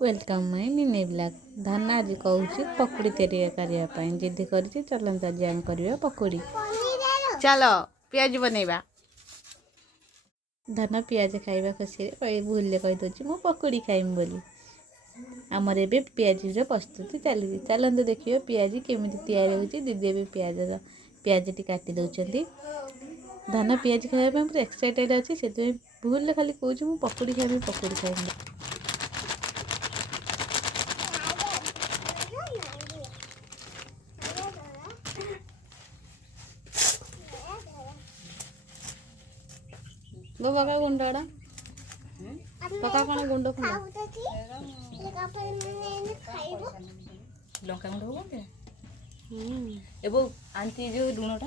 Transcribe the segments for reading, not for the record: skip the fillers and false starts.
Welcome my mini blog धन आज कहूँ पकुड़ी तैयारी करने जिद्दी कर चलते आज आम कर पकुड़ी चलो पियाज बनैबा धन पियाज खाइबा खुशी भूल कहीदे मु पकुड़ी खाइम बोली आमर ए पियाज प्रस्तुति चली चलते देखिए पियाज केमी तैयारी होती दीदी भी पियाज टी काटी दौरान धन पियाज खाया पूरा एक्साइटेड अच्छी से भूल खाली कौन पकुड़ी खाइम गो पका गुंडा पका कौन गुंड लंका गुंड हो एबो आंटी जो लुणटा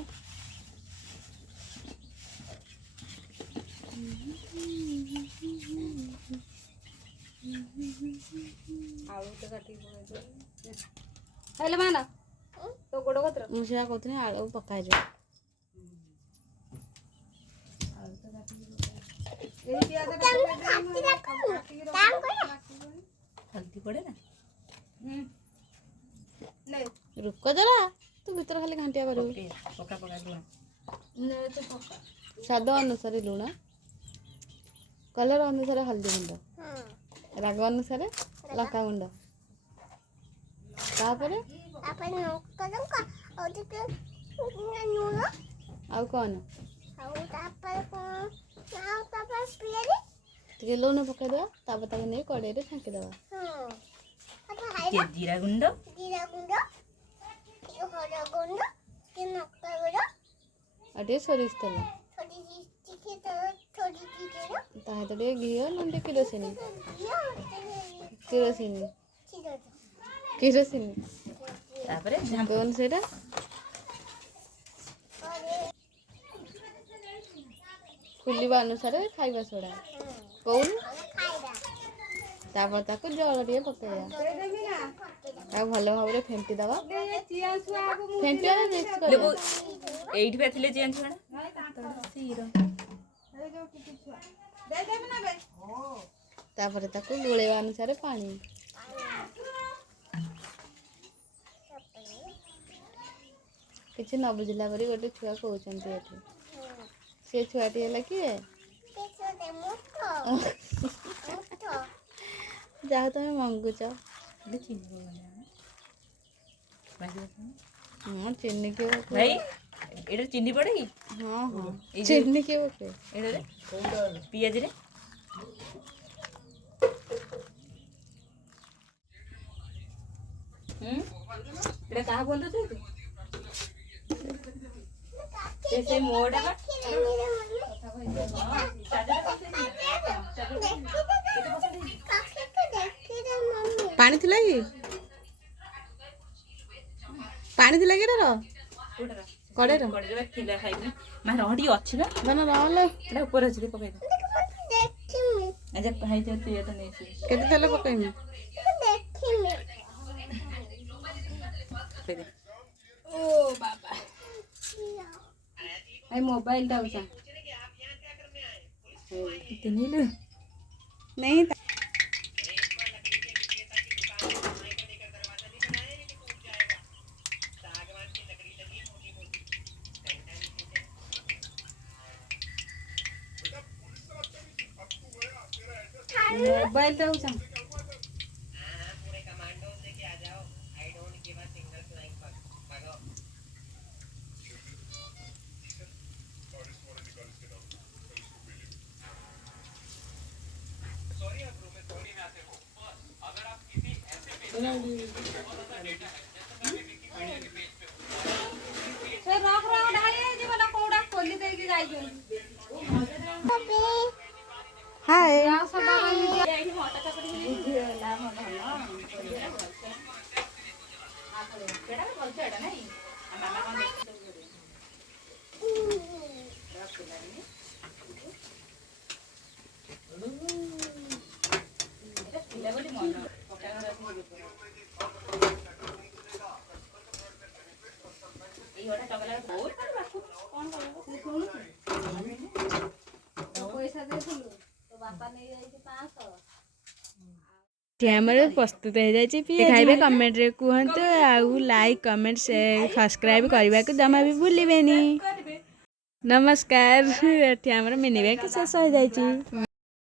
आलू तो काटी हेले माना तो गोड़ कतर मुझे कहते आलू पका जो हल्दी पड़े ना रुक जरा तू भीतर खाली घंटिया कर पका पका स्वाद अनुसार लुण कलर अनुसार हल्दी गुंड राग अनुसार लंका गुंड आउ कौन टे लुण पकईदे तापर नहीं कड़े छांकीदे जीरा गुंड आटे सोरिष तेल ताहत घी ना किरोसिन किरोसिन किरोसिन तापरे कौन से फुलवा अनुसार खाइबा सोडा कौन तापर ताको जल टे पकड़ा भल भाव फेंटी दवा फेंटी मिक्स कर एइठ पे थिले चेंज छुआ सीरो तापर ताको गोलेवा अनुसार पानी किसी न बुझला परी गोटे छुआ कहते सी छुआटी है किए जहाँ तुम मंगुच हाँ चीनी के भाई एटा चीनी पड़े की हाँ हाँ चीनी के ओके एटा पियाज रे एटा कहा बोल रहे थे जैसे मोड़ा पानी थिला कि पानी थिला कि रो कड़े रो कड़े थिला खाइबे मा रहडी अछि बा बना रहले एटा ऊपर अछि पकाइ दे अच्छा खाइ जा तू एटा नै केते तेल पकईमी ओ बाबा आई मोबाइल डाउसा इतनी ले नहीं मोबाइल डाउसा से रख रख ढाली जीवन कोडा खोली दे के जाई हाय गाँव सदा एठी मोटा चकड़ी बुझिला म धन केडा बोल छेडा नहीं मामा कोन पैसा दे तो बापा नहीं 500 ଏଠି ଆମର ପ୍ରସ୍ତୁତ ହେଇଯାଇଛି ଖାଇବେ କମେଣ୍ଟରେ କୁହନ୍ତୁ ଆଉ ଲାଇକ୍ କମେଣ୍ଟ ସବସ୍କ୍ରାଇବ୍ କରିବାକୁ ଜମା ବି ଭୁଲିବେନି। ନମସ୍କାର। ଏଠି ଆମର ମିନି ବ୍ୟାଗ୍ ଶେଷ ହେଇଯାଇଛି।